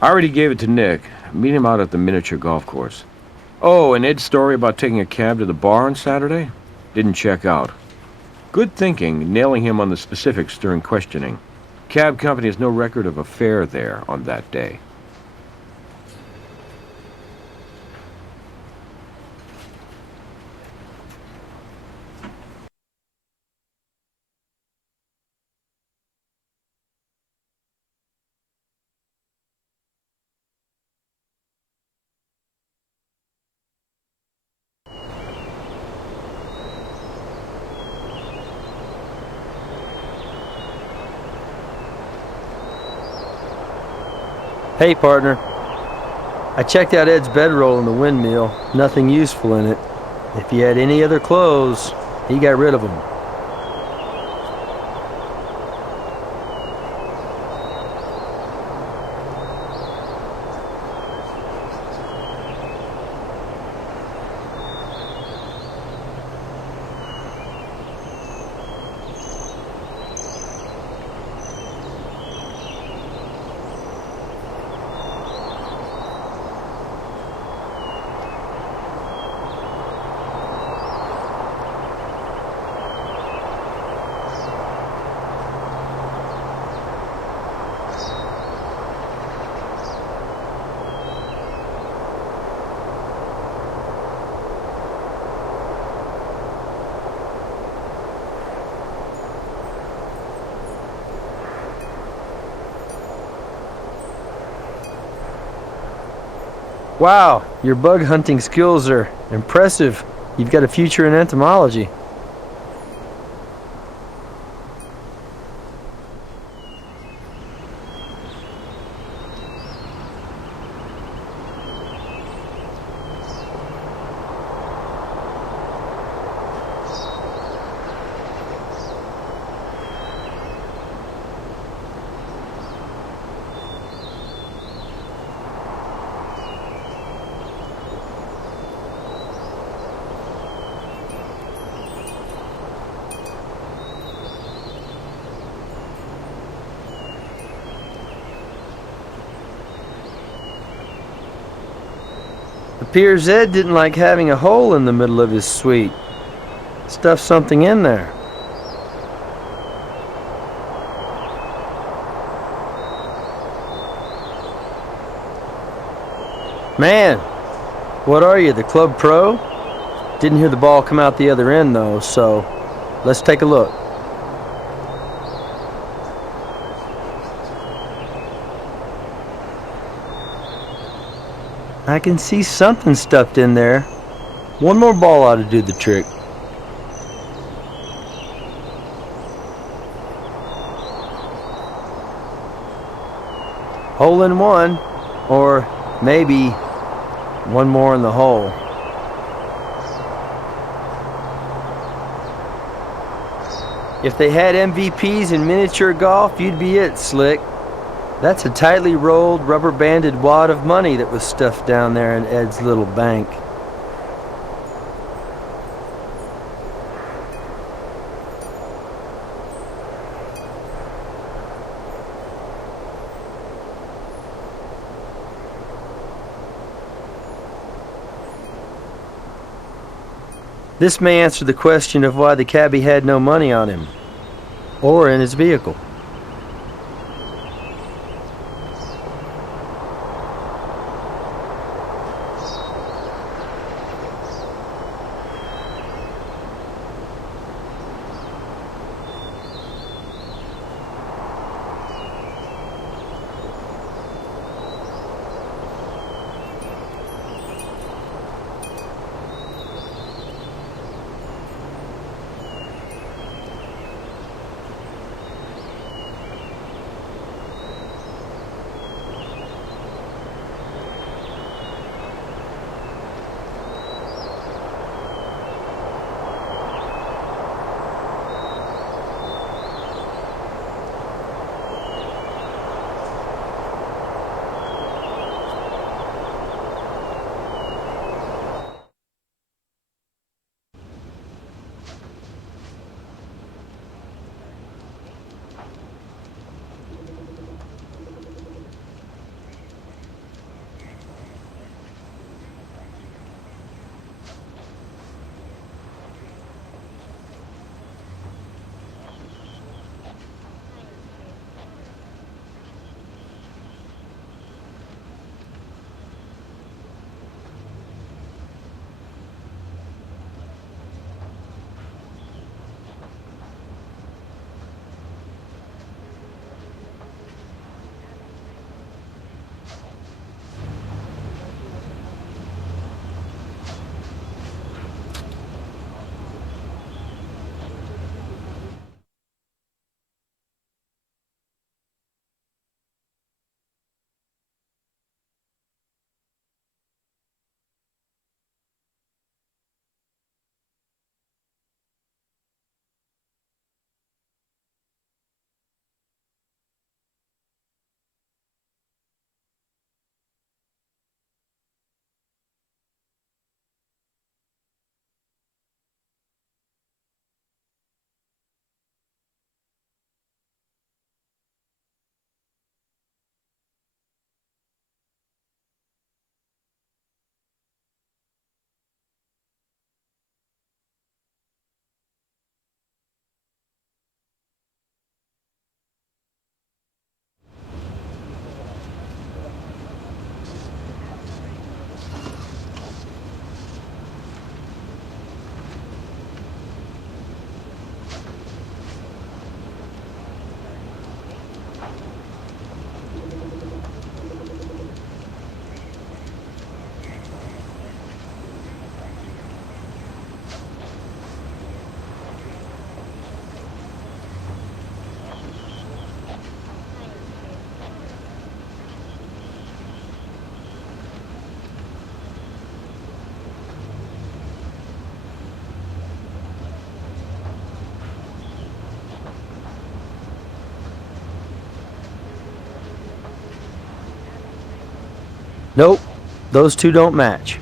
I already gave it to Nick. Meet him out at the miniature golf course. Oh, and Ed's story about taking a cab to the bar on Saturday? Didn't check out. Good thinking, nailing him on the specifics during questioning. Cab company has no record of a fare there on that day. Hey, partner. I checked out Ed's bedroll in the windmill. Nothing useful in it. If he had any other clothes, he got rid of them. Wow, your bug hunting skills are impressive. You've got a future in entomology. Appears Ed didn't like having a hole in the middle of his suite. Stuffed something in there. Man, what are you, the club pro? Didn't hear the ball come out the other end though, so let's take a look. I can see something stuffed in there. One more ball ought to do the trick. Hole in one, or maybe one more in the hole. If they had MVPs in miniature golf, you'd be it, Slick. That's a tightly rolled, rubber-banded wad of money that was stuffed down there in Ed's little bank. This may answer the question of why the cabbie had no money on him, or in his vehicle. Nope, those two don't match.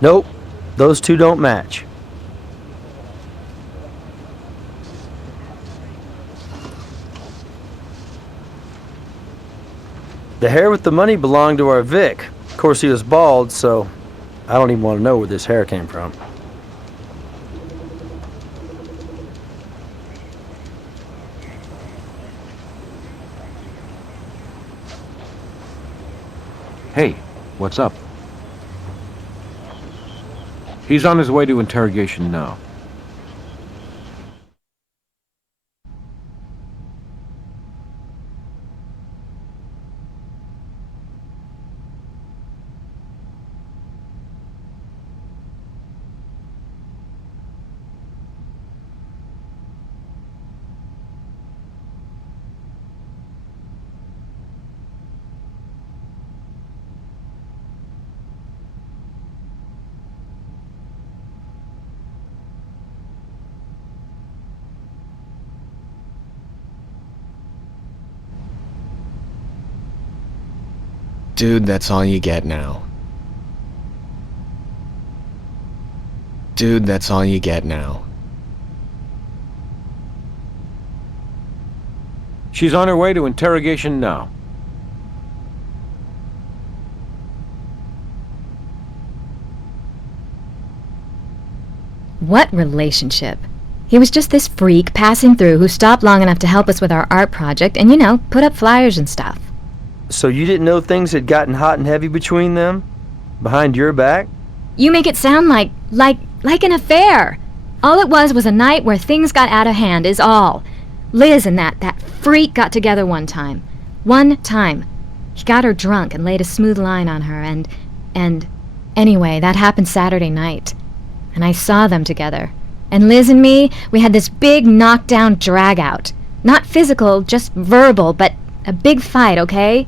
Nope, those two don't match. The hair with the money belonged to our Vic. Of course, he was bald, so I don't even want to know where this hair came from. Hey, what's up? He's on his way to interrogation now. Dude, that's all you get now. Dude, that's all you get now. She's on her way to interrogation now. What relationship? He was just this freak passing through who stopped long enough to help us with our art project and, put up flyers and stuff. So you didn't know things had gotten hot and heavy between them? Behind your back? You make it sound like an affair. All it was a night where things got out of hand is all. Liz and that freak got together one time. One time. He got her drunk and laid a smooth line on her and anyway, that happened Saturday night. And I saw them together. And Liz and me, we had this big knockdown drag-out. Not physical, just verbal, but a big fight, okay?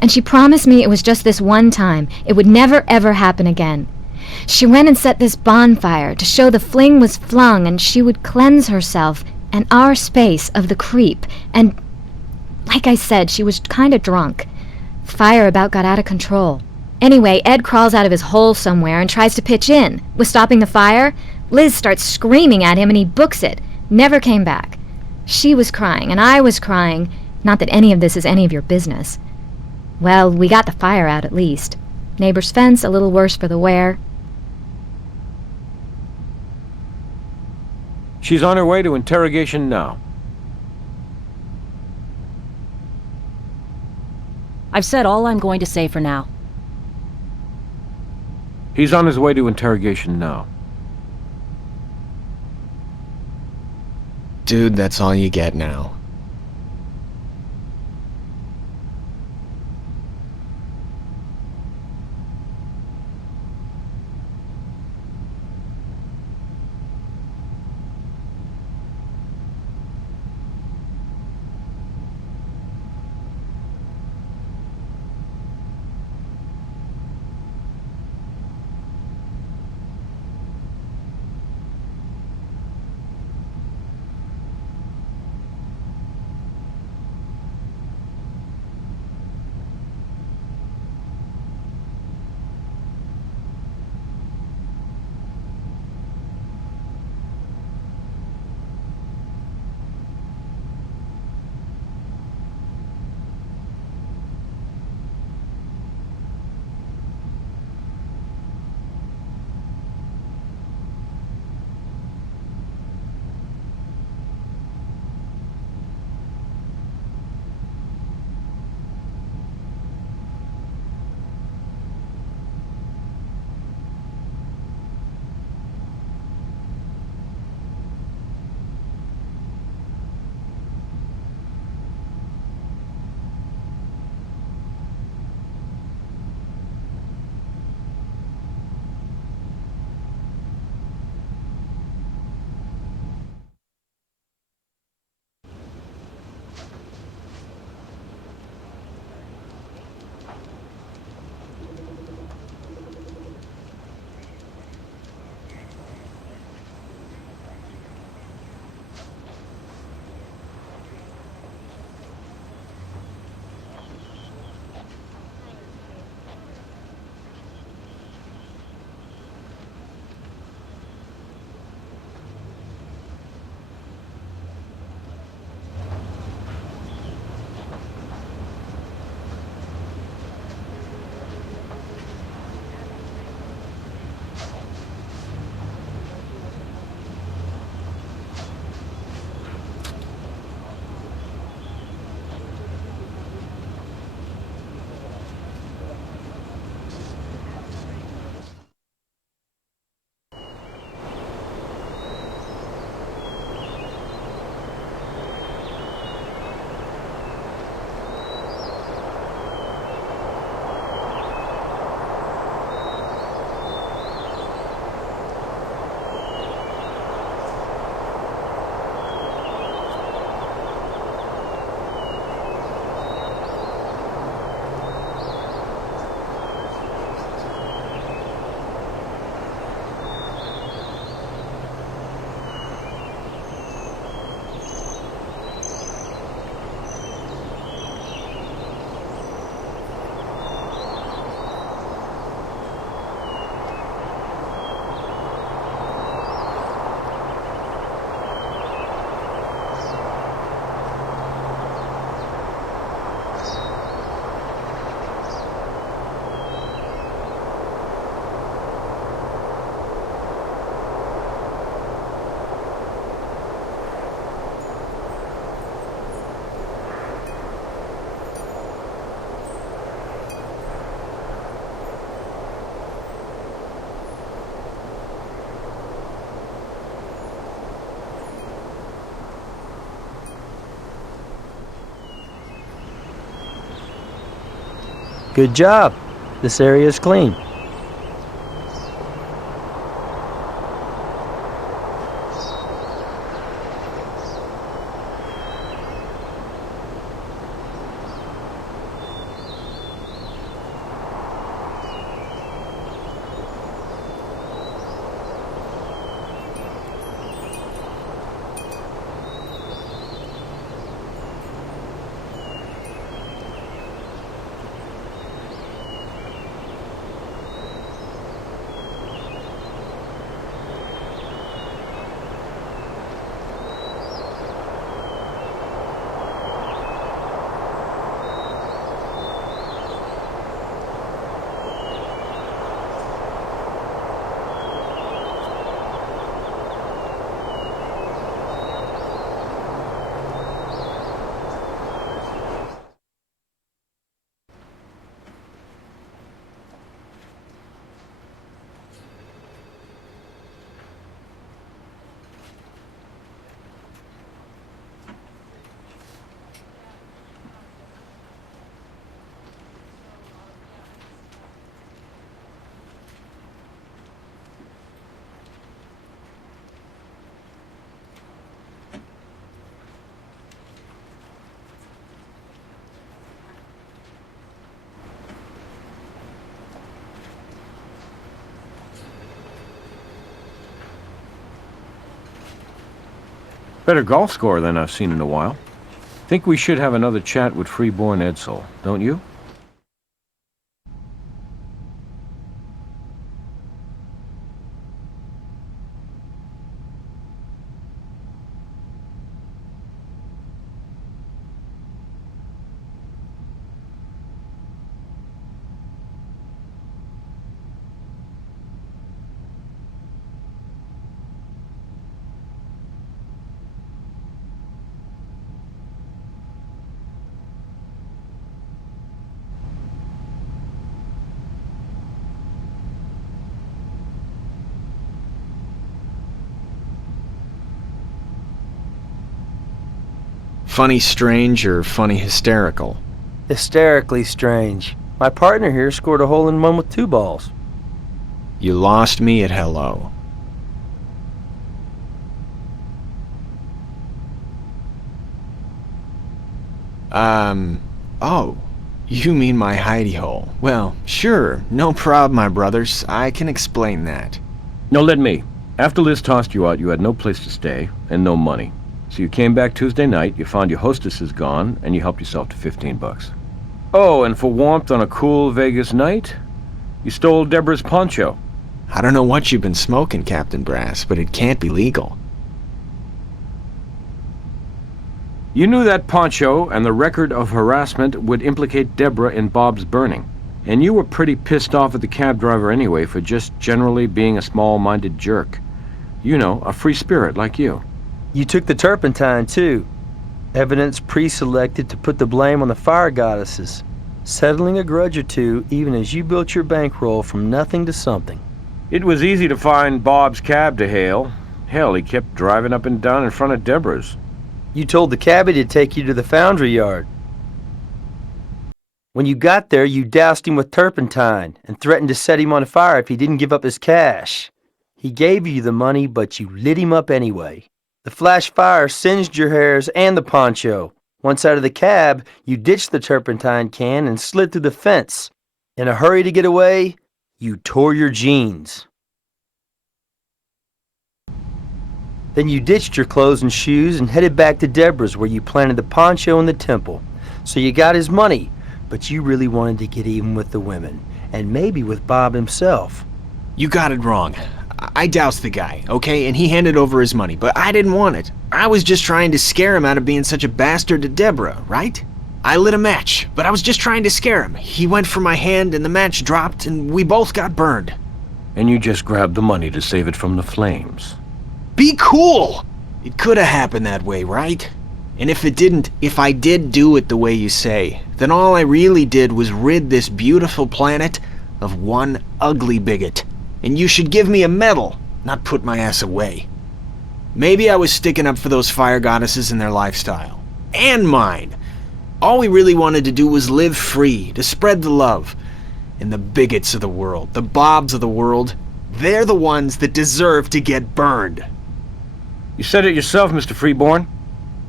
And she promised me it was just this one time. It would never, ever happen again. She went and set this bonfire to show the fling was flung and she would cleanse herself and our space of the creep. And, like I said, she was kind of drunk. Fire about got out of control. Anyway, Ed crawls out of his hole somewhere and tries to pitch in. With stopping the fire, Liz starts screaming at him and he books it. Never came back. She was crying and I was crying. Not that any of this is any of your business. Well, we got the fire out at least. Neighbor's fence a little worse for the wear. She's on her way to interrogation now. I've said all I'm going to say for now. He's on his way to interrogation now. Dude, that's all you get now. Good job. This area's clean. Better golf score than I've seen in a while. Think we should have another chat with freeborn Edsel, don't you? Funny strange or funny hysterical? Hysterically strange. My partner here scored a hole-in-one with 2 balls. You lost me at hello. Oh, you mean my hidey hole. Well, sure, no prob, my brothers. I can explain that. No, let me. After Liz tossed you out, you had no place to stay and no money. So you came back Tuesday night, you found your hostess is gone, and you helped yourself to $15. Oh, and for warmth on a cool Vegas night, you stole Deborah's poncho. I don't know what you've been smoking, Captain Brass, but it can't be legal. You knew that poncho and the record of harassment would implicate Deborah in Bob's burning. And you were pretty pissed off at the cab driver anyway for just generally being a small-minded jerk. You know, a free spirit like you. You took the turpentine, too. Evidence pre-selected to put the blame on the fire goddesses. Settling a grudge or two even as you built your bankroll from nothing to something. It was easy to find Bob's cab to hail. Hell, he kept driving up and down in front of Deborah's. You told the cabbie to take you to the foundry yard. When you got there, you doused him with turpentine and threatened to set him on fire if he didn't give up his cash. He gave you the money, but you lit him up anyway. The flash fire singed your hairs and the poncho. Once out of the cab, you ditched the turpentine can and slid through the fence. In a hurry to get away, you tore your jeans. Then you ditched your clothes and shoes and headed back to Deborah's where you planted the poncho in the temple. So you got his money, but you really wanted to get even with the women, and maybe with Bob himself. You got it wrong. I doused the guy, okay, and he handed over his money, but I didn't want it. I was just trying to scare him out of being such a bastard to Deborah, right? I lit a match, but I was just trying to scare him. He went for my hand and the match dropped and we both got burned. And you just grabbed the money to save it from the flames. Be cool! It could have happened that way, right? And if it didn't, if I did do it the way you say, then all I really did was rid this beautiful planet of one ugly bigot. And you should give me a medal, not put my ass away. Maybe I was sticking up for those fire goddesses and their lifestyle. And mine. All we really wanted to do was live free, to spread the love. And the bigots of the world, the Bobs of the world, they're the ones that deserve to get burned. You said it yourself, Mr. Freeborn.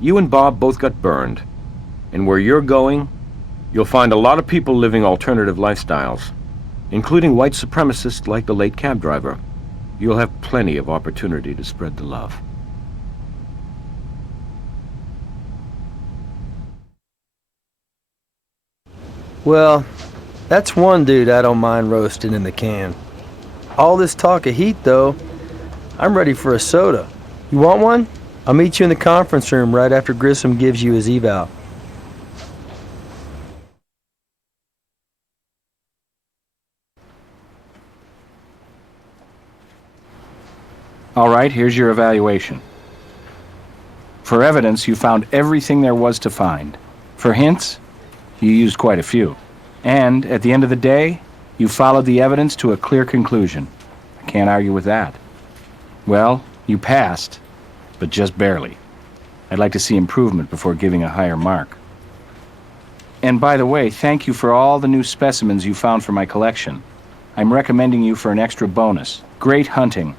You and Bob both got burned. And where you're going, you'll find a lot of people living alternative lifestyles, including white supremacists like the late cab driver. You'll have plenty of opportunity to spread the love. Well, that's one dude I don't mind roasting in the can. All this talk of heat, though, I'm ready for a soda. You want one? I'll meet you in the conference room right after Grissom gives you his eval. All right, here's your evaluation. For evidence, you found everything there was to find. For hints, you used quite a few. And, at the end of the day, you followed the evidence to a clear conclusion. I can't argue with that. Well, you passed, but just barely. I'd like to see improvement before giving a higher mark. And by the way, thank you for all the new specimens you found for my collection. I'm recommending you for an extra bonus. Great hunting.